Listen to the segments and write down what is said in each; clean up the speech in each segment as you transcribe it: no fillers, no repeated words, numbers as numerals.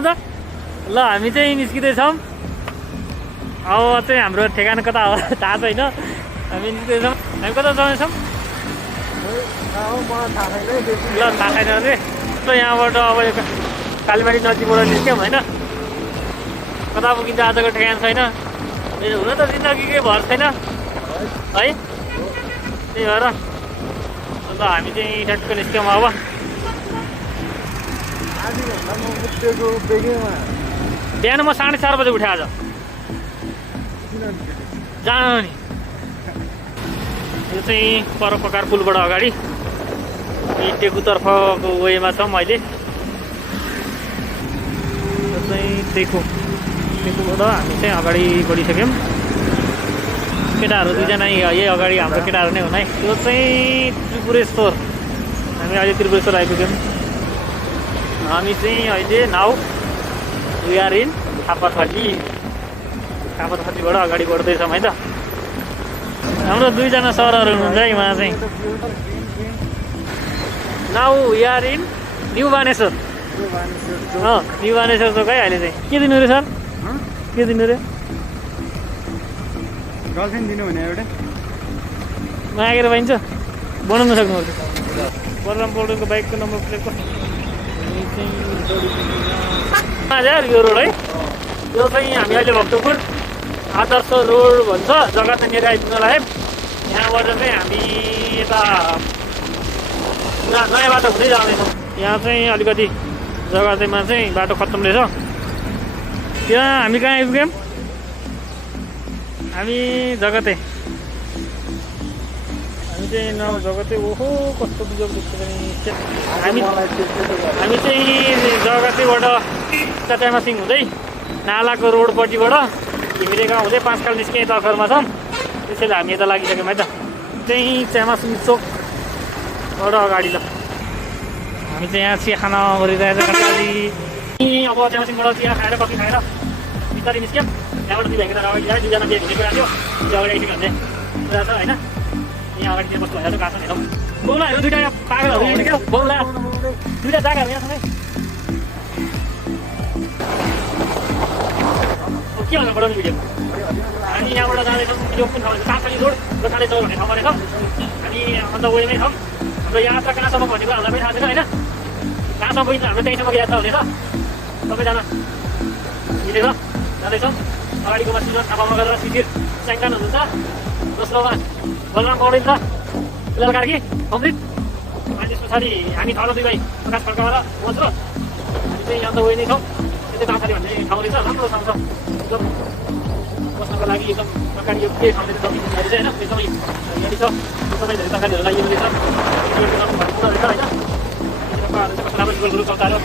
हेर्नु त ल हामी चाहिँ निस्किँदैछौँ अब चाहिँ हाम्रो ठेगाना कता हो थाहा छैन हामी निस्किँदैछौँ हामी कता जाँदैछौँ ल थाहा छैन अरे त यहाँबाट अब कालीबारी नजिकबाट निस्क्यौँ होइन कता पुगिन्छ आजको ठेगाना छैन हुन त जिन्दगीकै भर छैन है त्यही भएर ल हामी चाहिँ ठ्याक्क निस्क्यौँ अब बिहान म 4:30 बजे उठेँ आज जान नि यो चाहिँ परपकार पुलबाट अगाडि टेकुतर्फको वेमा छौँ अहिले यो चाहिँ टेकुबाट हामी चाहिँ अगाडि बढिसक्यौँ केटाहरू दुईजना यही अगाडि हाम्रो केटाहरू नै हुन् है यो चाहिँ त्रिपुरेश्वर हामी अहिले त्रिपुरेश्वर आइपुग्यौँ हामी चाहिँ अहिले नाउ वी आर इन थापाथलीबाट अगाडि बढ्दैछौँ है त हाम्रो दुईजना सरहरू हुनुहुन्छ है उहाँ चाहिँ now we are in new Baneshwor new Baneshwor चोक है अहिले चाहिँ के दिनु रे सर के दिनु रे गर्लफ्रेन्ड दिनु भने एउटा मागेर पाइन्छ बनाउन सक्नुहुन्छ बलराम पौडेलको बाइकको नम्बर प्लेट कस्तो यो रोड है यो चाहिँ हामी अहिले भक्तपुर आदर्श रोड भन्छ जग्गा चाहिँ लिएर आइपुग्नलाई यहाँबाट चाहिँ हामी यता नयाँ बाटो हुँदै जाँदैछौँ यहाँ चाहिँ अलिकति जग्गा चाहिँ बाटो खत्तम रहेछ त्यहाँ हामी कहाँ आइपुग्यौँ हामी जगते जगते ओहो कस्तो बिजोग देख्छ हामी चाहिँ जगतेबाट चट्यामा सिंह हुँदै नालाको रोडपट्टिबाट घिमिरे गाउँ हुँदै 5 खाल निस्के तर्खरमा छौँ त्यसैले हामी यता लागिसक्यौँ है त त्यही च्यामा सिंह चोकबाट अगाडि त हामी चाहिँ यहाँ चिया खाना गरिरहेछ कति अब च्यामा सिंहबाट चिया खाएर कति खाएर बिस्तारै निस्क्यौँ त्यहाँबाट दुई भाइको अगाडि जाँदा दुईजना बिहे हुने कुरा थियो त्यो अगाडि आइसक्यो भन्ने कुरा छ होइन यहाँ अगाडि त्यहाँ कस्तो भइरहेको गएको छ हेरौँ बौलाहरू दुइटा पागलहरू हिँडेको बौला दुइटा जग्गाहरू यहाँ छ के भन्नु पऱ्यो नि भिडियो हामी यहाँबाट जाँदैछौँ यो कुन ठाउँ 7 रोड र 4:30 भन्ने ठाउँमा रहेछौँ हामी अन्त वेमै छौँ हाम्रो यात्रा कहाँसम्म भन्ने कुरा हामीलाई पनि थाहा छैन होइन कहाँसम्म पुगिन्छ हाम्रो त्यहीँसम्मको यात्रा हुनेछ सबैजना हिँडेर जाँदैछौँ अगाडिकोमा सुजन थापामा गरेर शिशिर स्याङ्कान हुनुहुन्छ दोस्रोमा बलराम पौडेल छ फिलहाल कार्की अमृत अनि त्यस पछाडि हामी थर्ड दुई भाइ प्रकाश खड्कावाला म छु हामी चाहिँ अन्त उयो नै छौँ त्यतै ताथाली भन्ने ठाउँ रहेछ राम्रो ठाउँ छ एकदम बस्नको लागि एकदम सरकारी यो के ठाउँ चाहिँ होइन एकदमै यहाँनिर छ सबै धेरै तरकारीहरू लागि रहेछ पुरा रहेछ होइन कस्तो राम्रो गुरु चल्ताहरू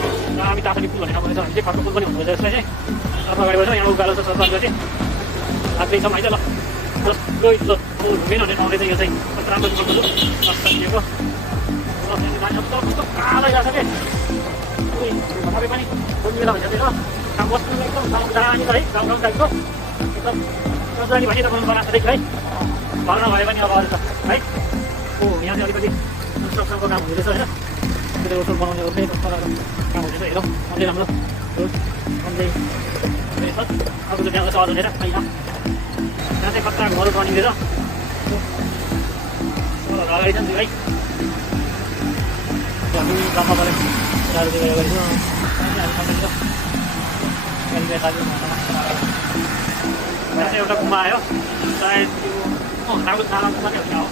हामी ताथाली पुल भन्ने ठाउँ रहेछ हामी चाहिँ खड्का पुल पनि हुँदैछ यसलाई चाहिँ अगाडि बढ्छ यहाँ उकालो छ सरकारको चाहिँ लाग्दैछौँ है त ल घुमेन भन्ने ठाउँले चाहिँ यो चाहिँ कस्तो राम्रो दिएको कस्तो कालो गएको छ कि तपाईँ पनि कोही बेला भन्छ त्यही काम बस्नु एकदम दामी छ है गाउँ गाउँ टाइपको एकदम जाने भने तपाईँको बनाएको देखि है घर नभए पनि अब अरू छ है यहाँ चाहिँ अलिकति कन्स्ट्रक्सनको काम हुँदैछ होइन त्यसले होटल बनाउने ओर्ने कस्तो काम हुँदैछ हेरौँ अझै राम्रो रोड अझै अब त त्यहाँ सहज हुनेर होइन यहाँ चाहिँ कच्चा घरहरू बनिँदैछ अगाडि छ नि भाइ हामी जम्मा पऱ्यो अगाडि छ एउटा गुम्बा आयो सायद त्यो नागु नालाको मात्रै हो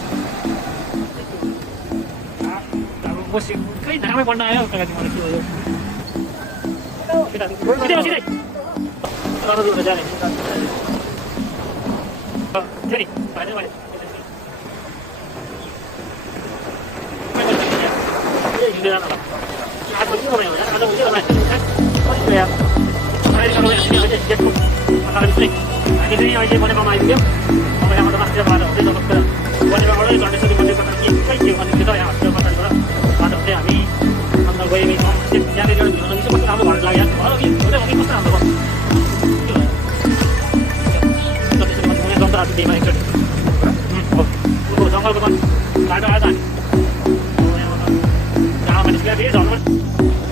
अब बसी खै ढाकामै पढ्न आयो कहाँ मलाई के हो सिधै सिधै जाने Jadi, ada mana? Ini dia apa? Ada begini orang ya, ada begini orang. Oh ya. Saya kalau yang ini aja jadi akan listrik. Ini aja boleh pemain dia. Apa yang ada masih ada, itu betul. Boleh kalau itu ada satu boleh kata kita yang kita yang ada pasal itu. Ada dia kami, anda boleh ini yang dia jual ini semua kita ambil lagi ya. Kalau ini boleh mungkin kita ambil. Tapi di mana itu? Oh, janggal bukan? Ada ada. Jangan manis lagi, jangan.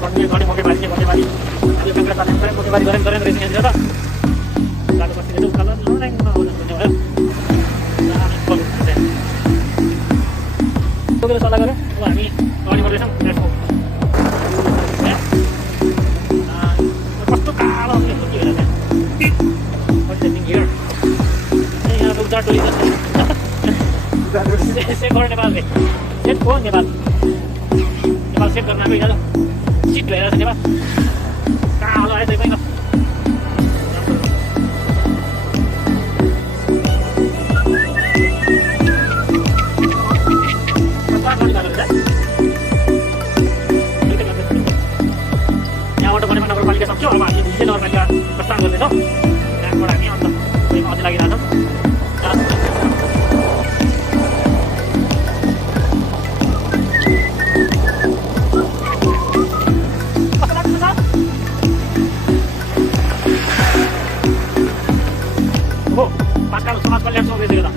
Kalau dia pakai balik, ada janggal keren keren keren racing aja dah. Lalu pasti itu kalau neng mau punya ya. Nah, kalau kita. Kita salah kan? Wah, ini kalau di Malaysia let's go. Ya. Nah, lepas tu kalau ni tu dia dah. What's happening here? Ini ada udah tulisan. Saya korang Nepal ni. Set korang Nepal. Nepal set करना भी ज़्यादा seat ले रहा था Nepal. कहाँ वाला है तो इतना यहाँबाट भने नगरपालिका सक्यो अब हामी दुई नगरपालिका प्रस्थान गर्दैछौँ त्यहाँबाट हामी अन्त अझै लागिरहेछौँ हो पाँचकाल समाज कल्याण सङ्घ रहेछ त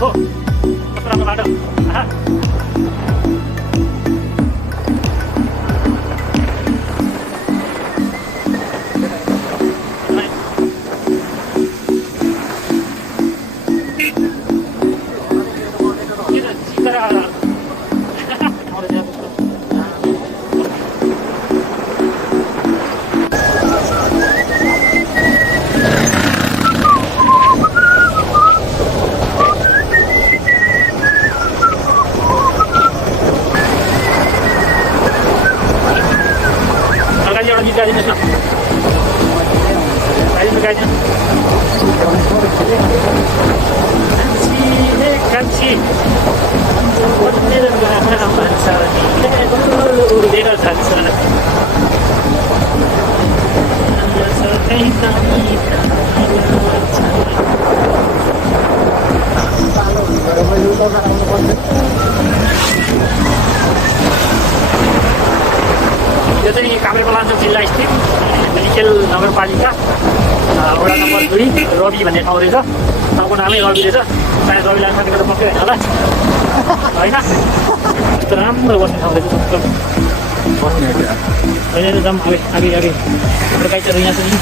हो कस्तो राम्रो बाटो गाइदिनुहोस् न गाइदिनु कान्छी यो चाहिँ काभ्रेपलाञ्चोक जिल्ला स्थित मेडिकल नगरपालिका वडा नम्बर 2 रवि भन्ने ठाउँ रहेछ ठाउँको नामै रवि रहेछ सायद रविलाई साथीको त पक्कै होइन होला होइन यस्तो राम्रो बस्ने ठाउँ रहेछ होइन जाम आगे आगे हाम्रो गाइडहरू यहाँ छ नि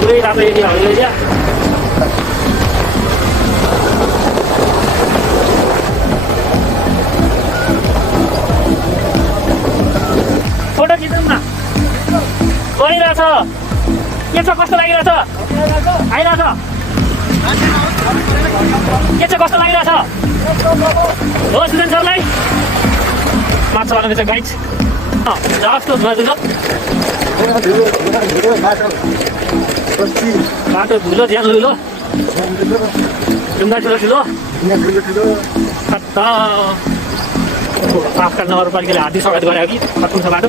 पूरे रात एरिया हो गया फोटो खिचौँ न गइरहेछ के छ कस्तो लागिरहेछ आइरहेछ के छ कस्तो लागिरहेछ हो सुजन सरलाई माछा भन्नु चाहिँ गाइड जस्तो धुलो बाटो धुलो ध्यान लुलो ढुङ्गा ठुलो ठुलो पाँचकाल नगरपालिकाले हार्दिक स्वागत गरे कि खत्तम छ बाटो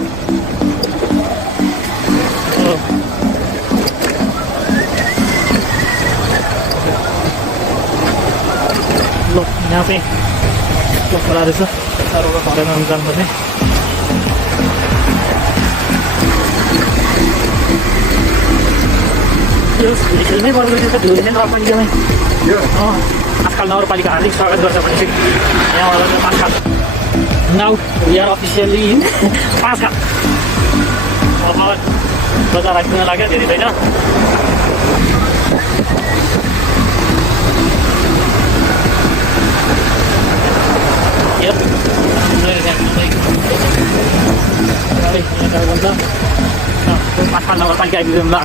ल यहाँ चाहिँ खोला रहेछ साह्रो घरमा जानुपर्ने खेल्नै पर्दो रहेछ धुलो नगरपालिकामै पाँचकाल नगरपालिका हार्दिक स्वागत गर्छ भने चाहिँ यहाँबाट Panchkhal now we are officially in Panchkhal अब बजार राख्न लाग्यो धेरै छैन पाँचकाल नगरपालिका आइपुग्यौँ ल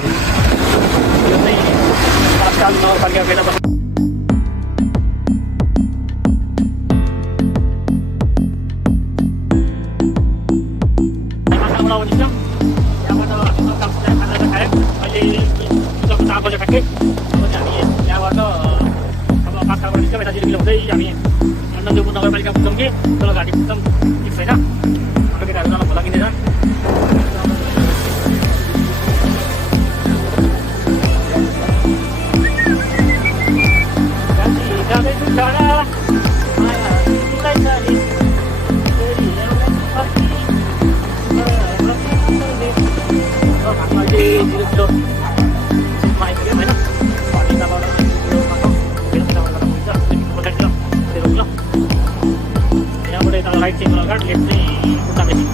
यो चाहिँ पाँचकाल नगरपालिका केटा नगरपालिका पुग्छौँ कि तल घाटी पुग्छौँ ठिक छैन हाम्रो केटाहरू तल खोला किनेर यो सुनमा आइपुग्यो होइन अनि तपाईँलाई यो माथि तपाईँलाई हुन्छ पठाइदियो त्यो ल यहाँबाट यता राइट चाहिँ अगाड लेफ्ट चाहिँ उता बेसी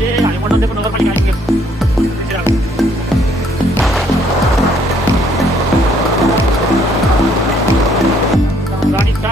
ए हामी मण्डलदेव नगरपालिका आइपुग्यो रानीका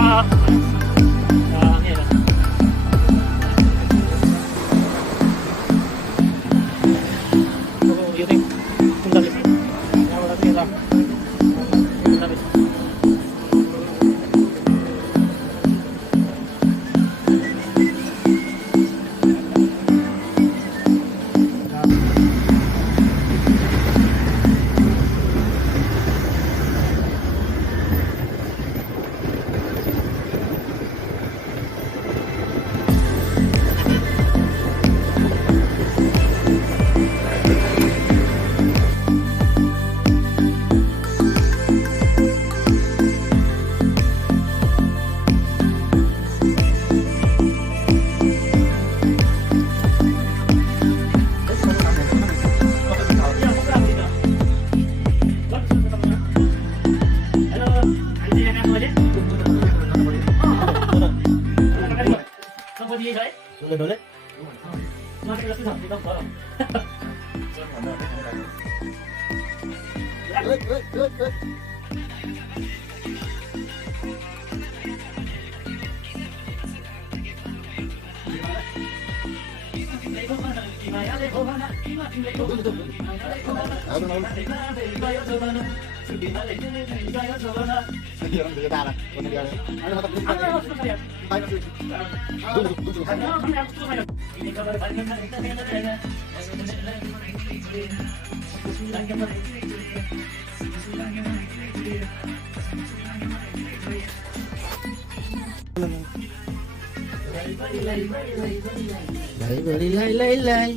लाई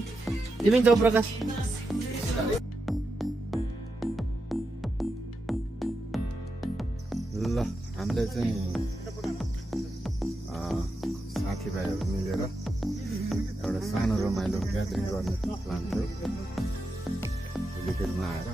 तिमी त प्रकाश ल हामीले चाहिँ साथीभाइहरू मिलेर एउटा सानो रमाइलो ग्यादरिङ गर्ने प्लान थियो भोलिखेलमा आएर